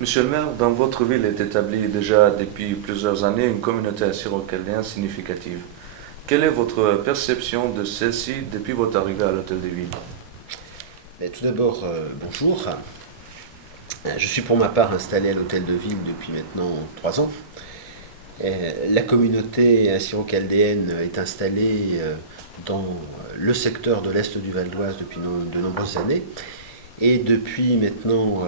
Monsieur le maire, dans votre ville est établie déjà depuis plusieurs années une communauté assyro-chaldéenne significative. Quelle est votre perception de celle-ci depuis votre arrivée à l'Hôtel des Villes? Tout d'abord, bonjour. Je suis pour ma part installé à l'Hôtel de Ville depuis maintenant 3 ans. La communauté assyro-chaldéenne est installée dans le secteur de l'Est du Val d'Oise depuis de nombreuses années. Et depuis maintenant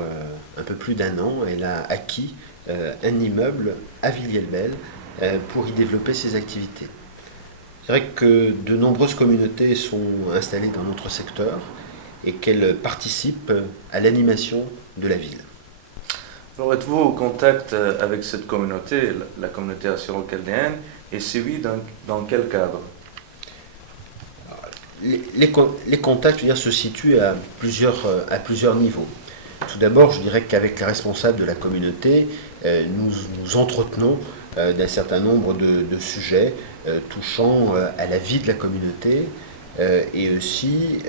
un peu plus d'un an, elle a acquis un immeuble à Villiers-le-Bel pour y développer ses activités. C'est vrai que de nombreuses communautés sont installées dans notre secteur et qu'elles participent à l'animation de la ville. Alors, êtes-vous au contact avec cette communauté, la communauté assyro-chaldéenne, et si oui, dans quel cadre? Les contacts, je veux dire, se situent à plusieurs niveaux. Tout d'abord, je dirais qu'avec les responsables de la communauté, nous entretenons d'un certain nombre de sujets touchant à la vie de la communauté et aussi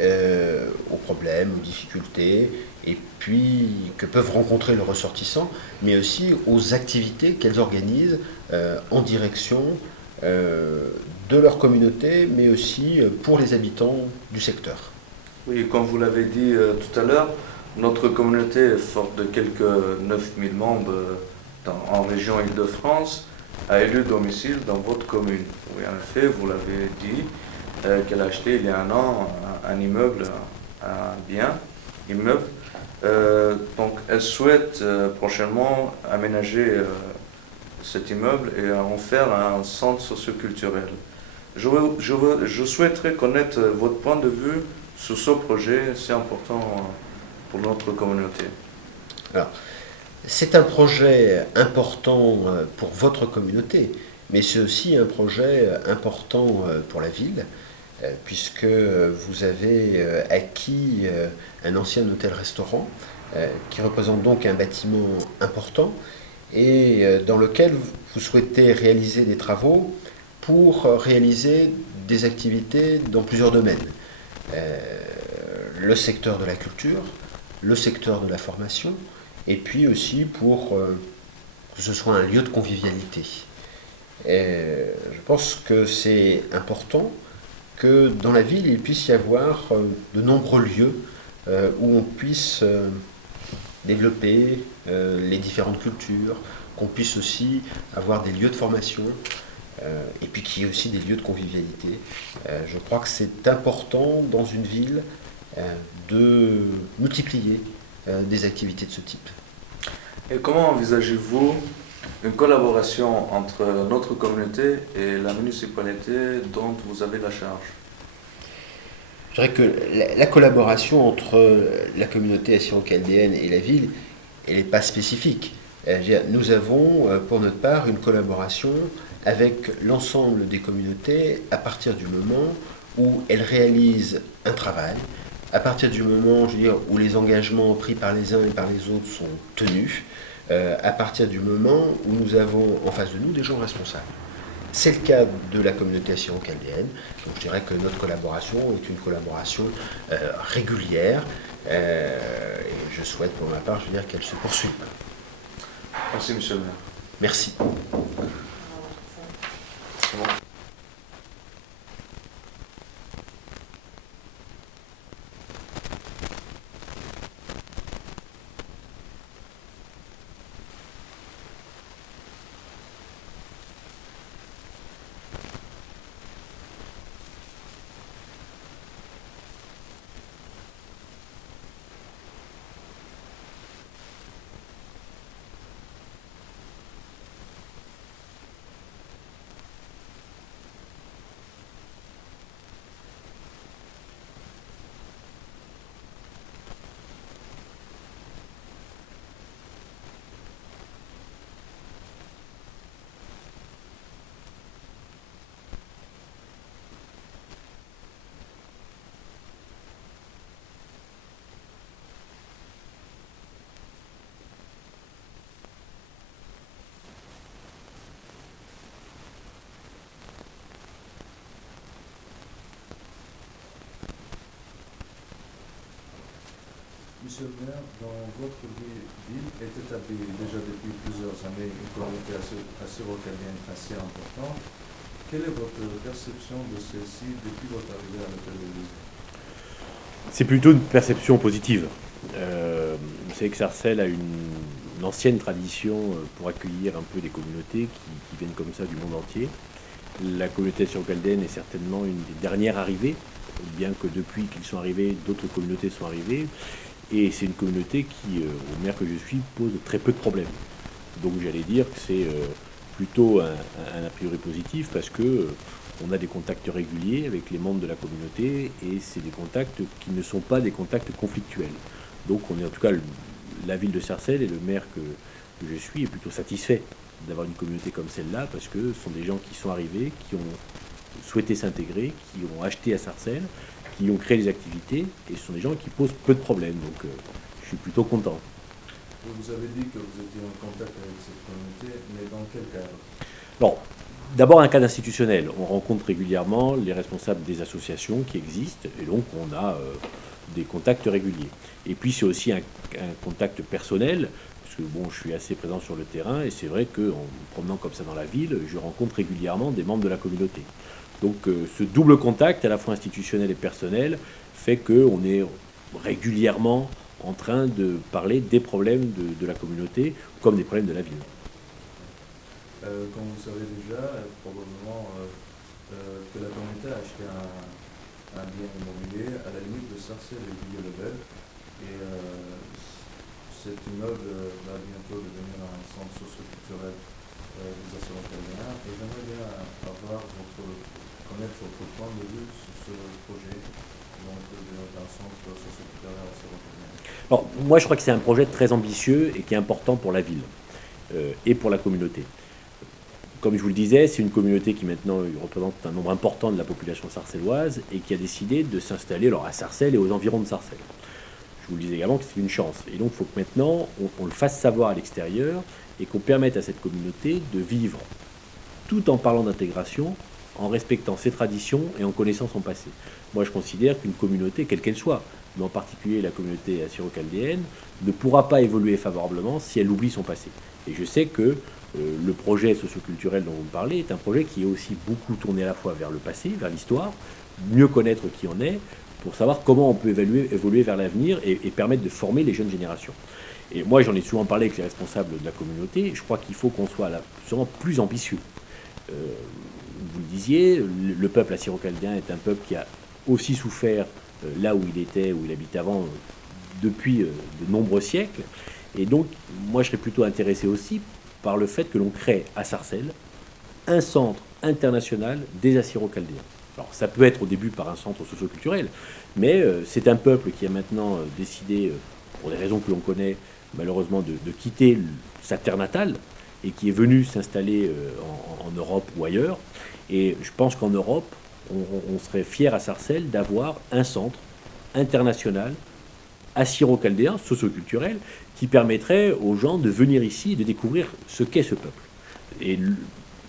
aux problèmes, aux difficultés, et puis que peuvent rencontrer les ressortissants, mais aussi aux activités qu'elles organisent en direction de leur communauté, mais aussi pour les habitants du secteur. Oui, comme vous l'avez dit tout à l'heure, notre communauté est forte de quelques 9000 membres en région Île-de-France, a élu domicile dans votre commune. Oui, en effet, vous l'avez dit, qu'elle a acheté il y a un an un immeuble, un bien immeuble. Donc elle souhaite prochainement aménager cet immeuble et en faire un centre socioculturel. Je souhaiterais connaître votre point de vue sur ce projet si important pour notre communauté. Alors, c'est un projet important pour votre communauté, mais c'est aussi un projet important pour la ville, puisque vous avez acquis un ancien hôtel-restaurant qui représente donc un bâtiment important et dans lequel vous souhaitez réaliser des travaux pour réaliser des activités dans plusieurs domaines. Euh, le secteur de la culture, le secteur de la formation, et puis aussi pour que ce soit un lieu de convivialité. Je pense que c'est important que dans la ville, il puisse y avoir de nombreux lieux où on puisse développer les différentes cultures, qu'on puisse aussi avoir des lieux de formation, et puis qu'il y ait aussi des lieux de convivialité. Je crois que c'est important dans une ville de multiplier des activités de ce type. Et comment envisagez-vous une collaboration entre notre communauté et la municipalité dont vous avez la charge? Je dirais que la collaboration entre la communauté assyro-chaldéenne et la ville, elle n'est pas spécifique. Nous avons pour notre part une collaboration avec l'ensemble des communautés à partir du moment où elles réalisent un travail, à partir du moment, je veux dire, où les engagements pris par les uns et par les autres sont tenus, à partir du moment où nous avons en face de nous des gens responsables. C'est le cas de la communauté assyro-chaldéenne. Donc je dirais que notre collaboration est une collaboration régulière et je souhaite pour ma part, je veux dire, qu'elle se poursuive. Merci, monsieur le maire. Merci. C'est bon. Monsieur le maire, dans votre ville est établie déjà depuis plusieurs années une communauté assyro-chaldéenne assez importante. Quelle est votre perception de celle-ci depuis votre arrivée à l'hôtel de ville? C'est plutôt une perception positive. Vous savez que Sarcelles a une ancienne tradition pour accueillir un peu des communautés qui viennent comme ça du monde entier. La communauté assyro-chaldéenne est certainement une des dernières arrivées, bien que depuis qu'ils sont arrivés, d'autres communautés sont arrivées. Et c'est une communauté qui, au maire que je suis, pose très peu de problèmes. Donc j'allais dire que c'est plutôt un a priori positif parce que on a des contacts réguliers avec les membres de la communauté et c'est des contacts qui ne sont pas des contacts conflictuels. Donc on est en tout cas, la ville de Sarcelles et le maire que je suis est plutôt satisfait d'avoir une communauté comme celle-là parce que ce sont des gens qui sont arrivés, qui ont souhaité s'intégrer, qui ont acheté à Sarcelles, qui ont créé des activités et ce sont des gens qui posent peu de problèmes. Donc je suis plutôt content. Vous avez dit que vous étiez en contact avec cette communauté, mais dans quel cadre? Bon, d'abord un cadre institutionnel. On rencontre régulièrement les responsables des associations qui existent et donc on a des contacts réguliers. Et puis c'est aussi un contact personnel, parce que bon, je suis assez présent sur le terrain et c'est vrai qu'en me promenant comme ça dans la ville, je rencontre régulièrement des membres de la communauté. Donc ce double contact, à la fois institutionnel et personnel, fait qu'on est régulièrement en train de parler des problèmes de la communauté comme des problèmes de la ville. Comme vous savez déjà, probablement que la communauté a acheté un bien immobilier à la limite de Sarcelles et Villers-le-Bel. Et cet immeuble va bientôt devenir un centre socio-culturel des Assyro-Chaldéens. Et j'aimerais bien connaître votre point de vue sur ce projet d'un centre socio-culturel assyro-chaldéen. Alors, moi, je crois que c'est un projet très ambitieux et qui est important pour la ville et pour la communauté. Comme je vous le disais, c'est une communauté qui maintenant représente un nombre important de la population sarcelloise et qui a décidé de s'installer à Sarcelles et aux environs de Sarcelles. Je vous le disais également que c'est une chance. Et donc il faut que maintenant on le fasse savoir à l'extérieur et qu'on permette à cette communauté de vivre tout en parlant d'intégration, en respectant ses traditions et en connaissant son passé. Moi je considère qu'une communauté, quelle qu'elle soit, mais en particulier la communauté assyro-chaldéenne, ne pourra pas évoluer favorablement si elle oublie son passé. Et je sais que le projet socioculturel dont vous me parlez est un projet qui est aussi beaucoup tourné à la fois vers le passé, vers l'histoire, mieux connaître qui on est, pour savoir comment on peut évoluer vers l'avenir et permettre de former les jeunes générations. Et moi, j'en ai souvent parlé avec les responsables de la communauté. Je crois qu'il faut qu'on soit là, sûrement plus ambitieux. Vous le disiez, le peuple assyro-chaldéen est un peuple qui a aussi souffert là où il était, où il habitait avant, depuis de nombreux siècles. Et donc, moi, je serais plutôt intéressé aussi par le fait que l'on crée à Sarcelles un centre international des Assyro-Chaldéens. Alors, ça peut être au début par un centre socio-culturel, mais c'est un peuple qui a maintenant décidé, pour des raisons que l'on connaît, malheureusement, de quitter sa terre natale et qui est venu s'installer en Europe ou ailleurs. Et je pense qu'en Europe, on serait fier à Sarcelles d'avoir un centre international assyro-chaldéen, socio-culturel, qui permettrait aux gens de venir ici et de découvrir ce qu'est ce peuple. Et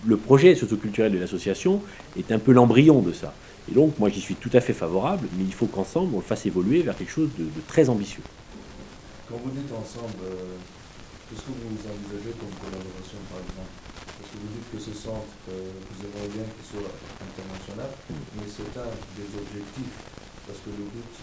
le projet socio-culturel de l'association est un peu l'embryon de ça. Et donc, moi, j'y suis tout à fait favorable, mais il faut qu'ensemble, on le fasse évoluer vers quelque chose de très ambitieux. Quand vous dites ensemble, qu'est-ce que vous envisagez comme collaboration, par exemple? Parce que vous dites que ce centre, vous aimeriez bien qu'il soit international, mais c'est un des objectifs, parce que le but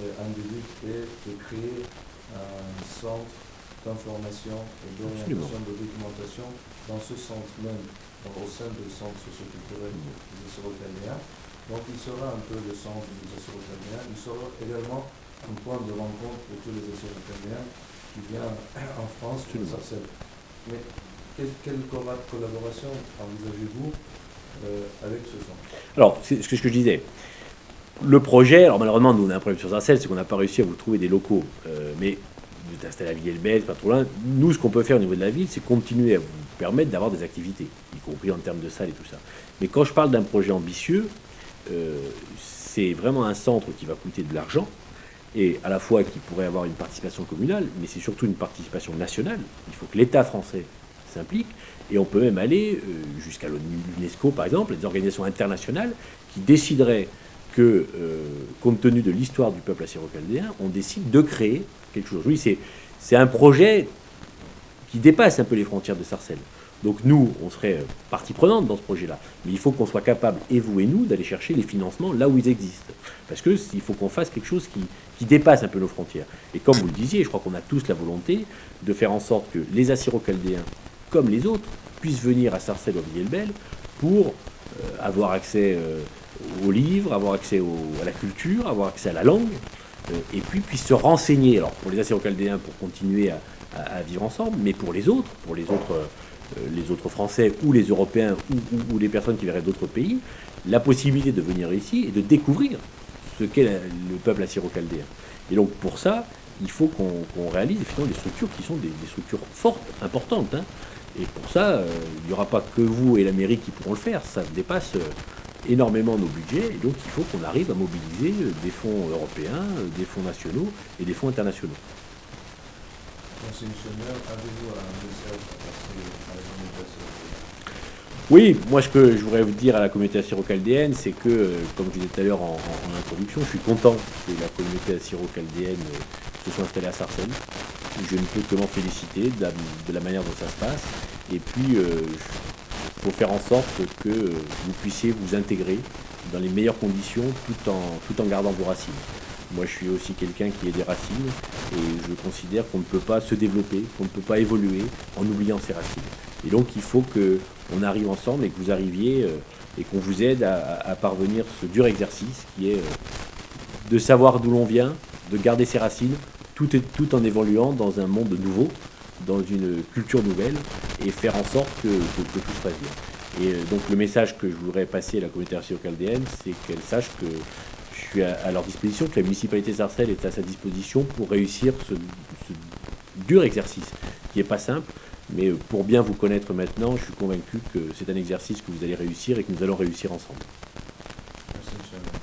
un des buts est de créer un centre d'information et d'orientation, de documentation dans ce centre même, au sein du centre socioculturel des Assyro-Chaldéens. Donc il sera un peu le centre des Assyro-Chaldéens, il sera également un point de rencontre pour tous les Assyro-Chaldéens qui viennent en France, à Sarcelles. Mais quelle collaboration envisagez-vous avec ce centre? Alors, c'est ce que je disais. Le projet, alors malheureusement, nous on a un problème sur Sarcelles, c'est qu'on n'a pas réussi à vous trouver des locaux. Mais vous êtes installé à Villers-le-Bel, pas trop loin. Nous, ce qu'on peut faire au niveau de la ville, c'est continuer à vous permettre d'avoir des activités, y compris en termes de salles et tout ça. Mais quand je parle d'un projet ambitieux, c'est vraiment un centre qui va coûter de l'argent, et à la fois qui pourrait avoir une participation communale, mais c'est surtout une participation nationale. Il faut que l'État français s'implique, et on peut même aller jusqu'à l'UNESCO, par exemple, les organisations internationales qui décideraient que, compte tenu de l'histoire du peuple assyro-chaldéen, on décide de créer quelque chose. Oui, c'est un projet qui dépasse un peu les frontières de Sarcelles. Donc nous, on serait partie prenante dans ce projet-là. Mais il faut qu'on soit capable, et vous et nous, d'aller chercher les financements là où ils existent. Parce qu'il faut qu'on fasse quelque chose qui dépasse un peu nos frontières. Et comme vous le disiez, je crois qu'on a tous la volonté de faire en sorte que les Assyro-Chaldéens, comme les autres, puissent venir à Sarcelles ou Villiers-le-Bel pour avoir accès aux livres, avoir accès à la culture, avoir accès à la langue, et puis puissent se renseigner. Alors pour les Assyro-Chaldéens, pour continuer à vivre ensemble, mais pour les autres Français ou les Européens ou les personnes qui viendraient d'autres pays, la possibilité de venir ici et de découvrir ce qu'est le peuple assyro-chaldéen. Et donc pour ça, il faut qu'on réalise finalement des structures qui sont des structures fortes, importantes. Hein. Et pour ça, il n'y aura pas que vous et la mairie qui pourront le faire. Ça dépasse énormément nos budgets. Et donc il faut qu'on arrive à mobiliser des fonds européens, des fonds nationaux et des fonds internationaux. Monsieur le Seigneur, avez-vous un message à passer à la communauté assyro-chaldéenne? Oui, moi ce que je voudrais vous dire à la communauté assyro-chaldéenne, c'est que, comme je disais tout à l'heure en introduction, je suis content que la communauté assyro-chaldéenne se soit installée à Sarcelles. Je ne peux que m'en féliciter de la manière dont ça se passe. Et puis, il faut faire en sorte que vous puissiez vous intégrer dans les meilleures conditions tout en gardant vos racines. Moi, je suis aussi quelqu'un qui a des racines et je considère qu'on ne peut pas se développer, qu'on ne peut pas évoluer en oubliant ses racines. Et donc, il faut qu'on arrive ensemble et que vous arriviez et qu'on vous aide à parvenir ce dur exercice qui est de savoir d'où l'on vient, de garder ses racines, tout en évoluant dans un monde nouveau, dans une culture nouvelle et faire en sorte que tout se passe bien. Et donc, le message que je voudrais passer à la communauté assyro-chaldéenne, c'est qu'elle sache que je suis à leur disposition, que la municipalité de Sarcelles est à sa disposition pour réussir ce dur exercice qui n'est pas simple, mais pour bien vous connaître maintenant, je suis convaincu que c'est un exercice que vous allez réussir et que nous allons réussir ensemble. Merci, monsieur le maire.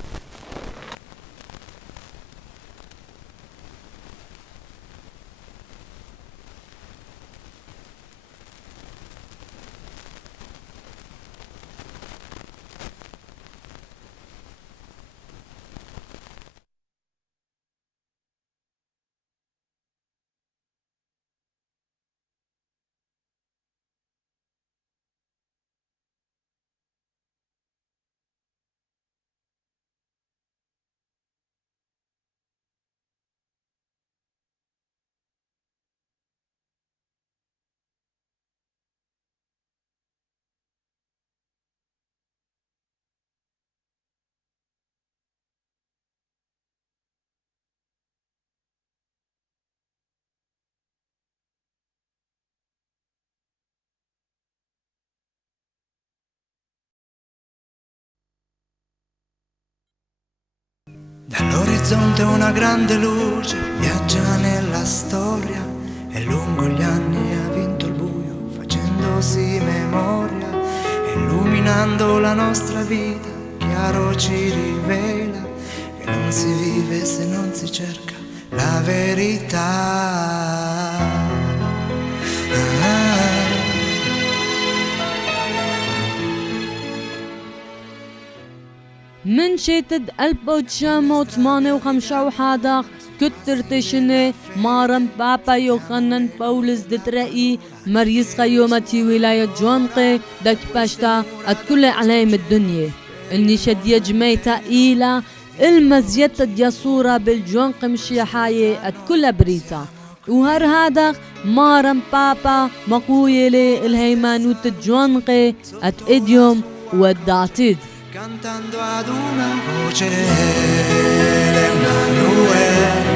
Dall'orizzonte una grande luce viaggia nella storia e lungo gli anni ha vinto il buio facendosi memoria, illuminando la nostra vita, chiaro ci rivela che non si vive se non si cerca la verità. من شتد 1958 وحادق كتر تشني مارم بابا يوخنن بولز دترقي مريز خيومتي ولاية جوانقي دك باشتا أتكل عليم الدنيا إني شدية جميتا إيلا المزيت دياسورة بالجوانق مشي حاية أتكل بريتا وهر هذا مارم بابا مقويلي الهيمانوت الجوانقي أت إديوم ودعتيد Cantando ad una voce l'Emanuele